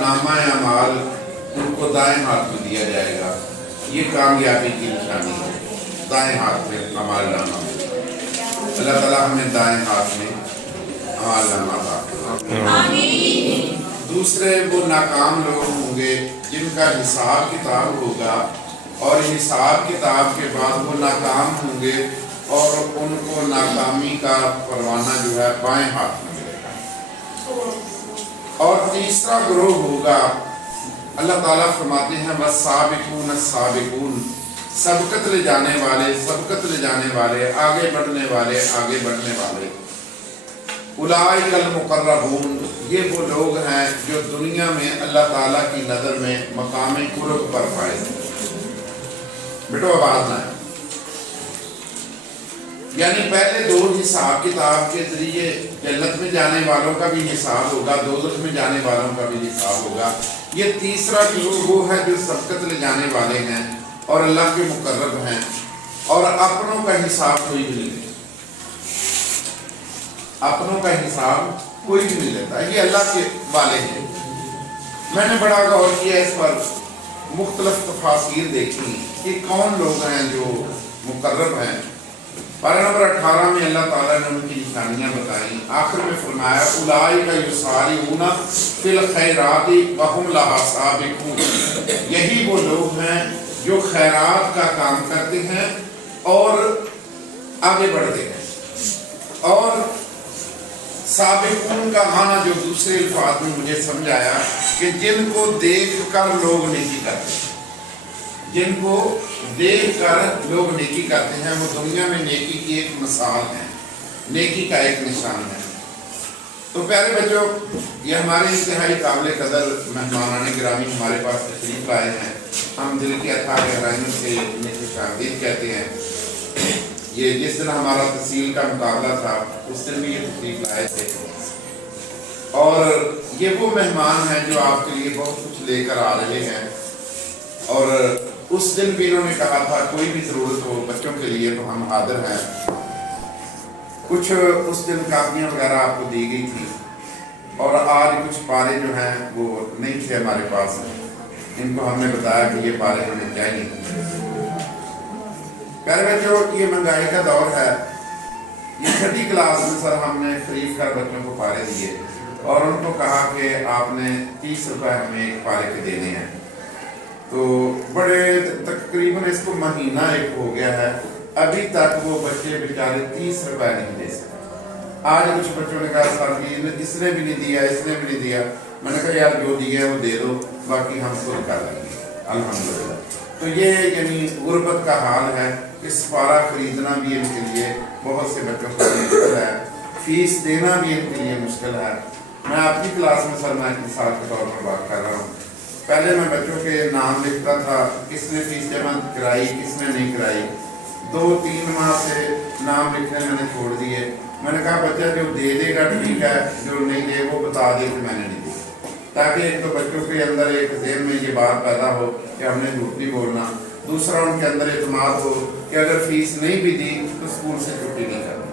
नामा अमाल उनको दाएं हाथ में दिया जाएगा। ये कामयाबी की निशानी है, दाएं हाथ में अमाल नामा। अल्लाह ताला हमें दाएं हाथ में अमाल नामा अता। दूसरे वो नाकाम लोग होंगे जिनका हिसाब किताब होगा और हिसाब किताब के बाद वो नाकाम होंगे और उनको नाकामी का परवाना जो है बाएं हाथ में मिलेगा। और तीसरा ग्रोह होगा, अल्लाह ताला फरमाते हैं वस्साबिकून अस्साबिकून, सबकत ले जाने वाले, सबकत ले जाने वाले, आगे बढ़ने वाले, आगे बढ़ने वाले। उलाइकल मुक़र्रबून, ये वो लोग हैं जो दुनिया में अल्लाह ताला की नज़र में मकाम कुर्ब पर फायज। बेटो आवाज ना है, यानी पहले दो हिसाब किताब के जरिए जन्नत में जाने वालों का भी हिसाब होगा, दोज़ख में जाने वालों का भी हिसाब होगा। ये तीसरा गिरोह वो है जो सबकत ले जाने वाले हैं और अल्लाह के मुकर्रब हैं और अपनों का हिसाब कोई भी नहीं लेता, अपनों का हिसाब कोई भी नहीं लेता, ये अल्लाह के वाले हैं। मैंने बड़ा गौर किया इस पर, मुख्तलिफ तफासीर देखी कि कौन लोग हैं जो मुकर्रब हैं। पारा नंबर 18 में अल्लाह ताला ने उनकी निशानियां बताई। आखिर में फरमाया उलाइका युसारिऊना फिल खैराति व हुम लहा साबिकून, यही वो लोग हैं जो खैरात का काम करते हैं और आगे बढ़ते हैं। और साबिकून का माना जो दूसरे अल्फाज में मुझे समझ आया कि जिनको देख कर लोग नेकी करते हैं, जिनको देख कर लोग नेकी करते हैं, वो दुनिया में नेकी की एक मिसाल है, नेकी का एक निशान है। तो प्यारे बच्चों, ये हमारे इंतहाई काबिल कदर मेहमानाने गिरामी हमारे पास तशरीफ लाए हैं। हम दिल की अथाह गहराइयों से इन्हें खुशामदीद कहते हैं। ये जिस दिन हमारा तहसील का मुकाबला था उस दिन भी ये तशरीफ लाए थे और ये वो मेहमान हैं जो आपके लिए बहुत कुछ लेकर आ रहे हैं। और उस दिन भी इन्होंने कहा था कोई भी ज़रूरत हो बच्चों के लिए तो हम हाजिर हैं। कुछ उस दिन कापियाँ वगैरह आपको दी गई थी और आज कुछ पारे जो हैं वो नहीं थे हमारे पास, इनको हमने बताया कि ये पारे हमें चाहिए। प्यारे बच्चों, ये महंगाई का दौर है। ये 6ठी क्लास में सर हमने खरीद कर बच्चों को पारे दिए और उनको कहा कि आपने 30 रुपये हमें एक पारे के देने हैं। तो बड़े तकरीबन इसको महीना एक हो गया है, अभी तक वो बच्चे बेचारे 30 रुपये नहीं दे सकते। आज कुछ बच्चों ने कहा सर कि इसने भी नहीं दिया, इसने भी नहीं दिया। मैंने कहा यार जो दिया है वो दे दो, बाकी हम खुद कर लेंगे अल्हम्दुलिल्लाह। तो ये यानी गुर्बत का हाल है, इस पारा खरीदना भी इनके लिए बहुत से बच्चों को मुश्किल है, फीस देना भी इनके लिए मुश्किल है। मैं अपनी क्लास में सर मैं मिसाल के तौर पर बात कर रहा हूँ। पहले मैं बच्चों के नाम लिखता था, किसने फीस जमा कराई किसने नहीं कराई। 2-3 माह से नाम लिखने मैंने छोड़ दिए। मैंने कहा बच्चा जो दे देगा ठीक है, जो नहीं दे वो बता दे कि मैंने नहीं दी, ताकि एक तो बच्चों के अंदर एक ज़हन में ये बात पैदा हो कि हमने झूठ नहीं बोलना, दूसरा उनके अंदर एतमाद हो कि अगर फीस नहीं भी दी तो स्कूल से छुट्टी नहीं करनी।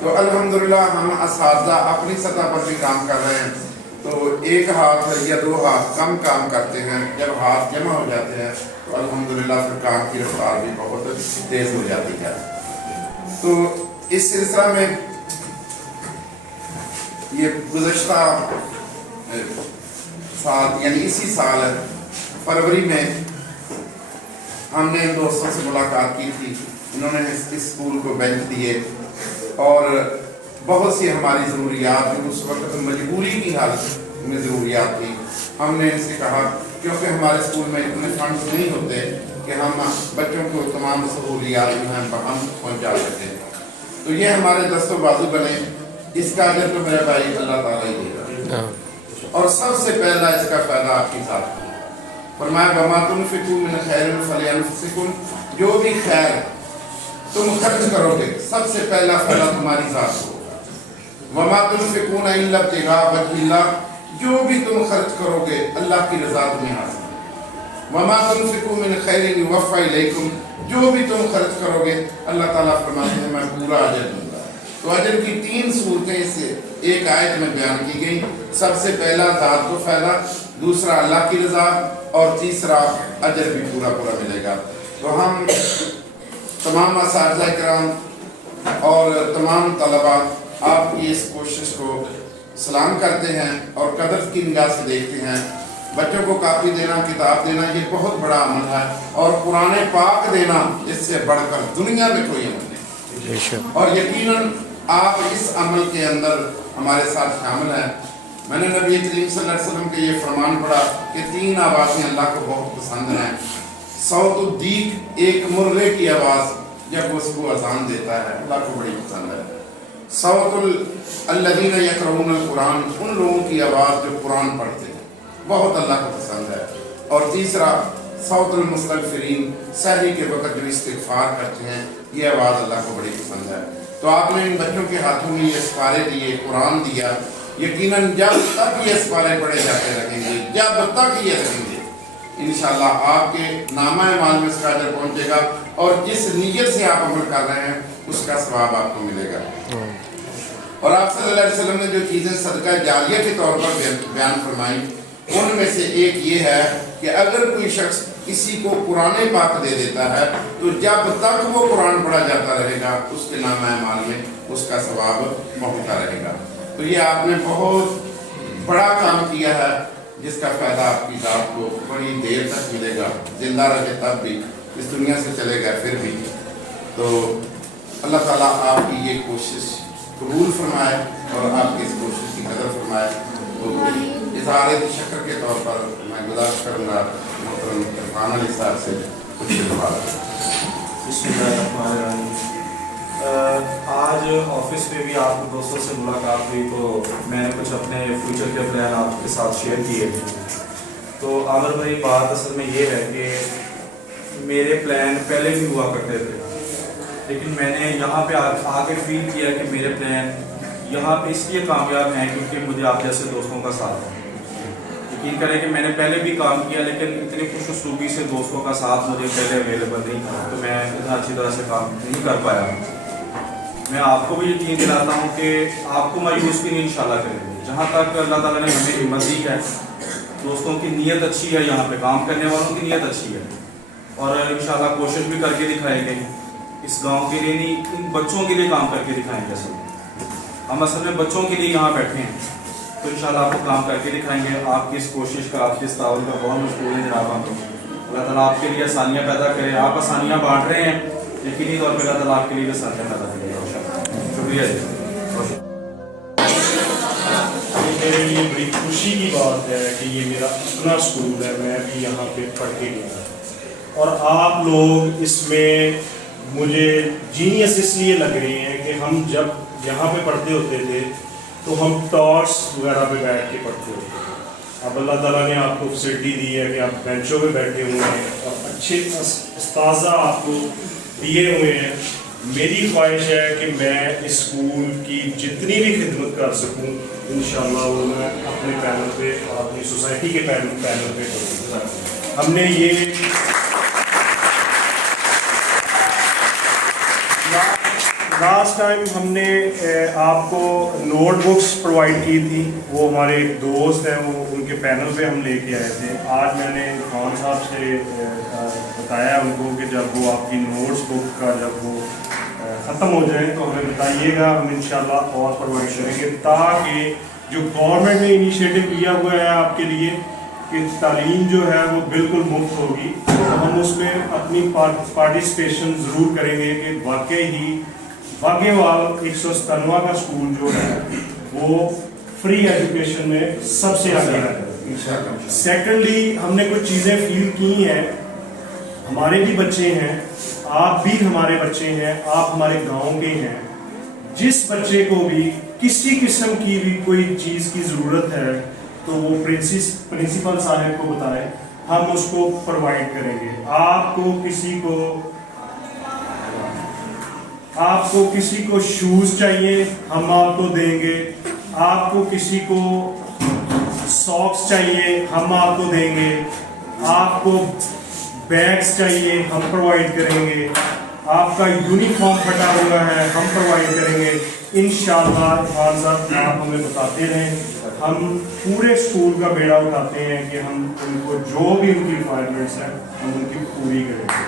तो अल्हम्दुलिल्लाह हम असातिज़ा अपनी सतह पर भी काम कर रहे हैं। तो एक हाथ या 2 हाथ कम काम करते हैं, जब हाथ जमा हो जाते हैं तो अल्हम्दुलिल्लाह फिर काम की रफ्तार भी बहुत तेज़ हो जाती है। तो इस सिलसिला में ये गुज़श्ता साल यानी इसी साल फरवरी में हमने इन दोस्तों से मुलाकात की थी। इन्होंने इस स्कूल को बेंच दिए और बहुत सी हमारी ज़रूरियात जो उस वक्त मजबूरी की हालत में ज़रूरियात थी, हमने इनसे कहा क्योंकि हमारे स्कूल में इतने फंड्स नहीं होते कि हम बच्चों को तमाम सहूलियात जो हैं हम पहुँचा सकें। तो ये हमारे दस्तों बाजू बने, इसका अजर तो मेरा भाई अल्लाह ताला ही देगा और सबसे पहला इसका फ़ायदा आपकी साथ फरमाया वमा तुनफिकू मिन खैरिन फलिअनफुसिकुम, जो भी खैर तुम खर्च करोगे सबसे पहला फ़ायदा तुम्हारी ज़ात को। वमा तुनफिकून इल्ला इब्तिगा वजहिल्लाह, जो भी तुम खर्च करोगे अल्लाह की रज़ा तुम्हें हासिल। वमा तुनफिकू मिन खैरिन युवफ़्फ़ा इलैकुम, जो भी तुम खर्च करोगे अल्लाह ताला फरमाते हैं मैं पूरा अजर दूंगा। तो अजर की 3 सूरतें इस एक आयत में बयान की गई। सबसे पहला ज़ात को फ़ायदा, دوسرا اللہ کی رضا، اور تیسرا اجر بھی پورا پورا ملے گا۔ تو ہم تمام اساتذہ کرام اور تمام طلباء آپ کی اس کوشش کو سلام کرتے ہیں اور قدر کی نگاہ سے دیکھتے ہیں۔ بچوں کو کاپی دینا، کتاب دینا، یہ بہت بڑا عمل ہے، اور قرآن پاک دینا اس سے بڑھ کر دنیا میں کوئی عمل نہیں، اور یقیناً آپ اس عمل کے اندر ہمارے ساتھ شامل ہیں۔ میں نے نبی کریم صلی اللہ علیہ وسلم کے یہ فرمان پڑھا کہ 3 آوازیں اللہ کو بہت پسند ہیں۔ صوت الدیک، ایک مرغے کی آواز جب اس کو اذان دیتا ہے، اللہ کو بڑی پسند ہے۔ صوت الذین یقرؤون القرآن، ان لوگوں کی آواز جو قرآن پڑھتے ہیں، بہت اللہ کو پسند ہے۔ اور تیسرا صوت المستغفرین، سحری کے وقت جو استغفار کرتے ہیں، یہ آواز اللہ کو بڑی پسند ہے۔ تو آپ نے ان بچوں کے ہاتھوں میں یہ سپارے دیے، قرآن دیا، یقیناً جب تک یہ سپارے پڑھے جاتے رہیں گے، جب تک یہ رہیں گے، انشاءاللہ آپ کے نامہ اعمال میں اس کا اجر پہنچے گا، اور جس نیت سے آپ عمل کر رہے ہیں اس کا ثواب آپ کو ملے گا۔ اور آپ صلی اللہ علیہ وسلم نے جو چیزیں صدقہ جاریہ کے طور پر بیان فرمائیں، ان میں سے ایک یہ ہے کہ اگر کوئی شخص کسی کو قرآن پاک دے دیتا ہے تو جب تک وہ قرآن پڑھا جاتا رہے گا اس کے نامہ اعمال میں اس کا ثواب پہنچتا رہے گا۔ تو یہ آپ نے بہت بڑا کام کیا ہے، جس کا فائدہ آپ کی ذات کو بڑی دیر تک ملے گا، زندہ رہے تب بھی، اس دنیا سے چلے گا پھر بھی۔ تو اللہ تعالیٰ آپ کی یہ کوشش قبول فرمائے اور آپ کی اس کوشش کی قدر فرمائے۔ تو اظہار شکر کے طور پر میں گزارش کروں گا محترم عرفان علی صاحب سے کچھ بات۔ بسم اللہ الرحمن الرحیم۔ آج آفس میں بھی آپ کے دوستوں سے ملاقات ہوئی تو میں نے کچھ اپنے فیوچر کے پلان آپ کے ساتھ شیئر کیے۔ تو عامر بھائی، بات اصل میں یہ ہے کہ میرے پلان پہلے بھی ہوا کرتے تھے، لیکن میں نے یہاں پہ آ کے فیل کیا کہ میرے پلان یہاں پہ اس لیے کامیاب ہیں کیونکہ مجھے آپ جیسے دوستوں کا ساتھ ہے۔ یقین کریں کہ میں نے پہلے بھی کام کیا، لیکن اتنی خوش اسلوبی سے دوستوں کا ساتھ مجھے پہلے اویلیبل نہیں تھا، تو میں اتنا اچھی طرح سے کام نہیں کر پایا۔ میں آپ کو بھی یقین دلاتا ہوں کہ آپ کو مایوس بھی نہیں انشاءاللہ کریں گے۔ جہاں تک اللہ تعالیٰ نے ہمیں ہمت دی ہے، دوستوں کی نیت اچھی ہے، یہاں پہ کام کرنے والوں کی نیت اچھی ہے، اور انشاءاللہ کوشش بھی کر کے دکھائیں گے۔ اس گاؤں کے لیے نہیں، ان بچوں کے لیے کام کر کے دکھائیں گے۔ ہم اصل میں بچوں کے لیے یہاں بیٹھے ہیں، تو انشاءاللہ آپ کو کام کر کے دکھائیں گے۔ آپ کی اس کوشش کا، آپ کی اس تعاون کا بہت مشکور ہے جناب ہم کو۔ اللہ تعالیٰ آپ کے لیے آسانیاں پیدا کرے۔ آپ آسانیاں بانٹ رہے ہیں، یقینی طور پہ اللہ تعالیٰ آپ کے لیے آسانیاں پیدا کرے گا۔ شکریہ جی۔ میرے لیے بڑی خوشی کی بات ہے کہ یہ میرا اپنا اسکول ہے، میں بھی یہاں پہ پڑھ کے گیا، اور آپ لوگ اس میں مجھے جینیس اس لیے لگ رہے ہیں کہ ہم جب یہاں پہ پڑھتے ہوتے تھے تو ہم ٹارس وغیرہ پہ بیٹھ کے پڑھتے ہوتے تھے۔ اب اللہ تعالیٰ نے آپ کو فیسلٹی دی ہے کہ آپ بینچوں پہ بیٹھے ہوئے ہیں اور اچھے اساتذہ آپ کو دیے ہوئے ہیں۔ میری خواہش ہے کہ میں اس اسکول کی جتنی بھی خدمت کر سکوں انشاءاللہ وہ میں اپنے پینل پہ اور اپنی سوسائٹی کے پینل پہ کروں۔ ہم نے یہ لاسٹ ٹائم ہم نے آپ کو نوٹ بکس پرووائڈ کی تھی، وہ ہمارے ایک دوست ہیں، وہ ان کے پینل پہ ہم لے کے آئے تھے۔ آج میں نے خان صاحب سے بتایا ان کو کہ جب وہ آپ کی نوٹس بک کا جب وہ ختم ہو جائیں تو ہمیں بتائیے گا، ہم انشاءاللہ اور پرووائڈ کریں گے، تاکہ جو گورنمنٹ نے انیشیٹو لیا ہوا ہے آپ کے لیے کہ تعلیم جو ہے وہ بالکل مفت ہوگی، تو ہم اس میں اپنی پارٹیسپیشن ضرور کریں گے کہ واقعی ہی باغے وال 197 کا اسکول جو ہے وہ فری ایجوکیشن میں سب سے آگے ہے۔ سیکنڈلی ہم نے کچھ چیزیں فیل کی ہیں، ہمارے بھی بچے ہیں، آپ بھی ہمارے بچے ہیں، آپ ہمارے گاؤں کے ہیں، جس بچے کو بھی کسی قسم کی بھی کوئی چیز کی ضرورت ہے تو وہ پرنسپل صاحب کو بتائے، ہم اس کو پرووائڈ کریں گے۔ آپ کو کسی کو شوز چاہیے ہم آپ کو دیں گے، آپ کو کسی کو ساکس چاہیے ہم آپ کو دیں گے، آپ کو بیگس چاہیے ہم پرووائڈ کریں گے، آپ کا یونیفارم پھٹا ہوا ہے ہم پرووائڈ کریں گے انشاءاللہ۔ خان صاحب آپ ہمیں بتاتے رہیں हम पूरे स्कूल का बेड़ा उठाते हैं कि हम उनको जो भी उनकी रिक्वायरमेंट्स हैं हम उनकी पूरी करेंगे।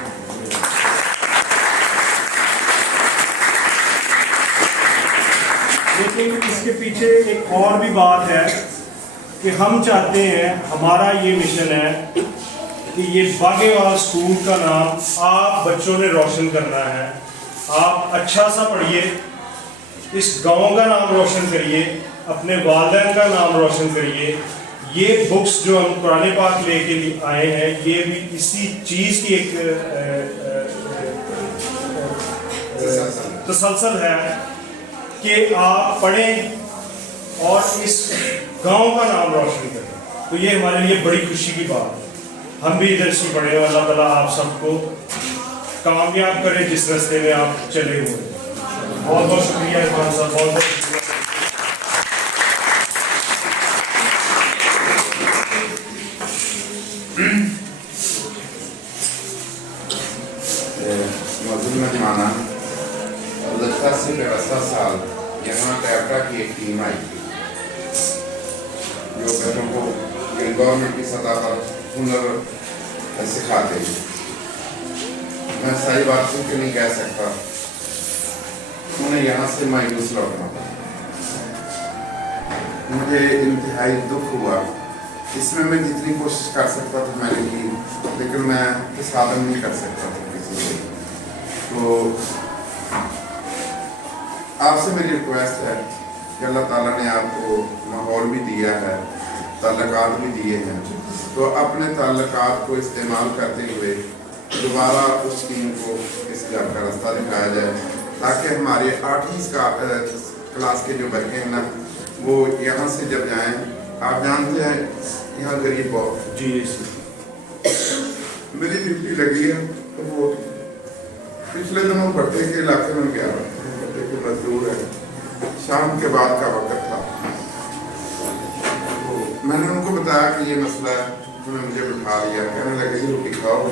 लेकिन इसके पीछे एक और भी बात है कि हम चाहते हैं, हमारा ये मिशन है कि ये बागेवाल स्कूल का नाम आप बच्चों ने रोशन करना है। आप अच्छा सा पढ़िए, इस गांव का नाम रोशन करिए, अपने वालिदैन का नाम रोशन करिए। ये बुक्स जो हम कुरान पाक लेके आए हैं ये भी इसी चीज़ की एक तसलसल है कि आप पढ़ें और इस गांव का नाम रोशन करें। तो ये हमारे लिए बड़ी खुशी की बात है। हम भी इधर से पढ़े और अल्लाह ताला आप सबको कामयाब करें जिस रास्ते में आप चले हुए। बहुत बहुत शुक्रिया इरफान साहब, बहुत बहुत शुक्रिया। मेहमाना गुज़श्ता से 10 साल यहाँ कैप्टा की एक टीम आई थी जो बच्चों को गवर्नमेंट की सतह पर हुनर सिखाते हैं। मैं सही बात सुन के नहीं कह सकता, उन्हें यहाँ से मायूस लौटना पड़ा। मुझे इंतहाई दुख हुआ। इसमें मैं जितनी कोशिश कर सकता था मैंने की, लेकिन मैं साधन नहीं कर सकता था किसी से। तो आपसे मेरी रिक्वेस्ट है कि अल्लाह ताला ने आपको माहौल भी दिया है, ताल्लुकात भी दिए हैं, तो अपने ताल्लुकात को इस्तेमाल करते हुए दोबारा उस टीम को इस घर का रास्ता दिखाया जाए, ताकि हमारे 8वीं क्लास के जो बच्चे हैं ना वो यहाँ से जब जाएं, आप जानते हैं यहाँ गरीब बहुत जी मेरी ड्यूटी लगी है। तो वो पिछले दिनों भट्टे के इलाके में गया, भट्टे के मजदूर है, शाम के बाद का वक्त था। तो मैंने उनको बताया कि ये मसला है, उन्होंने मुझे बिठा दिया, कहने लगे कि रोटी खाओ।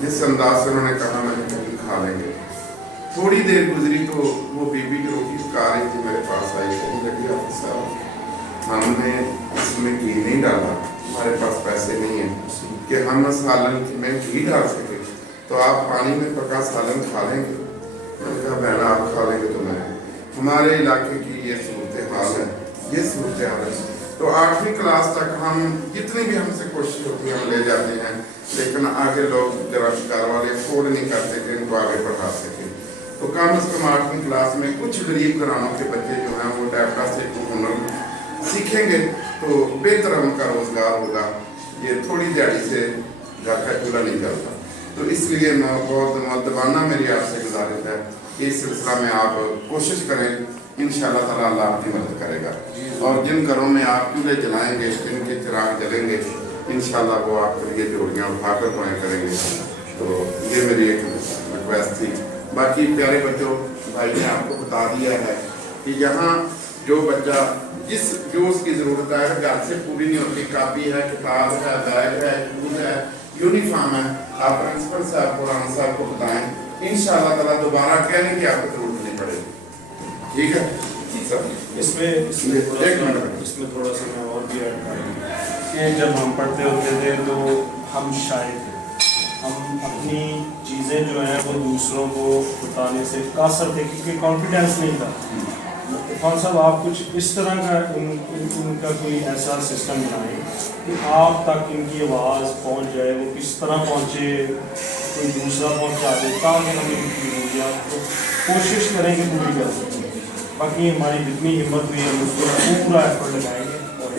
जिस अंदाज से उन्होंने कहा मैंने कहीं खा लेंगे। थोड़ी देर गुजरी तो वो बीबी की रोटी पका रही थी, मेरे पास आई, कहने लगी ऑफिसर साहब हमने इसमें घी नहीं डाला, हमारे पास पैसे नहीं है कि हम सालन में घी डाल सके, तो आप पानी में पका सालन खा लेंगे। मैंने कहा बहना आप खा लेंगे तो मैं, हमारे इलाके की ये सूरत हाल है, ये सूरत हाल है। तो 8वीं क्लास तक हम जितनी भी हमसे कोशिश होती है हम ले जाते हैं, लेकिन आगे लोग जरा घर वाले अफोर्ड नहीं करते कि इनको आगे बढ़ा सके। तो कम से कम 8वीं क्लास में कुछ गरीब घरानों के बच्चे जो हैं वो टैबटा से हुनर सीखेंगे तो बेहतर उनका रोजगार होगा। ये थोड़ी दिहाड़ी से घर का चूल्हा नहीं चलता। तो इसलिए मैं बहुत मुअद्दबाना मेरी आपसे गुजारिश है कि इस सिलसिला में आप कोशिश करें, इंशाअल्लाह ताला अल्लाह आपकी मदद करेगा। और जिन घरों में आप चूल्हे जलाएंगे, जिनके चिराग जलेंगे, इंशाअल्लाह वो आपके लिए जोड़ियाँ उठाकर पड़े करेंगे। तो ये मेरी एक रिक्वेस्ट थी। बाकी प्यारे बच्चों, भाई ने आपको बता दिया है कि यहाँ जो बच्चा जो उसकी ज़रूरत है घर से पूरी नहीं होती, कापी है, किताब है, बैग है, शूज है, यूनिफॉर्म है, आप प्रिंसिपल साहब कुरान साहब को बताएं, इंशाअल्लाह ताला दोबारा कहने की आपको जरूरत नहीं पड़ेगी। ठीक है सर? इसमें थोड़ा सा मैं और भी ऐड करूँगा कि जब हम पढ़ते होते थे तो हम शायद हम अपनी चीज़ें जो हैं वो दूसरों को बताने से कासर थे, क्योंकि कॉन्फिडेंस नहीं था। इरफान साहब आप कुछ इस तरह का इनका कोई ऐसा सिस्टम बनाएं कि आप तक इनकी आवाज़ पहुंच जाए, वो किस तरह पहुंचे, कोई दूसरा पहुंचा दे, ताकि हम इनकी ज़रूरियात को कोशिश करें कि पूरी कर सकें। बाकी हमारी जितनी हिम्मत हुई हम उसको पूरा एफर्ट लगाएंगे और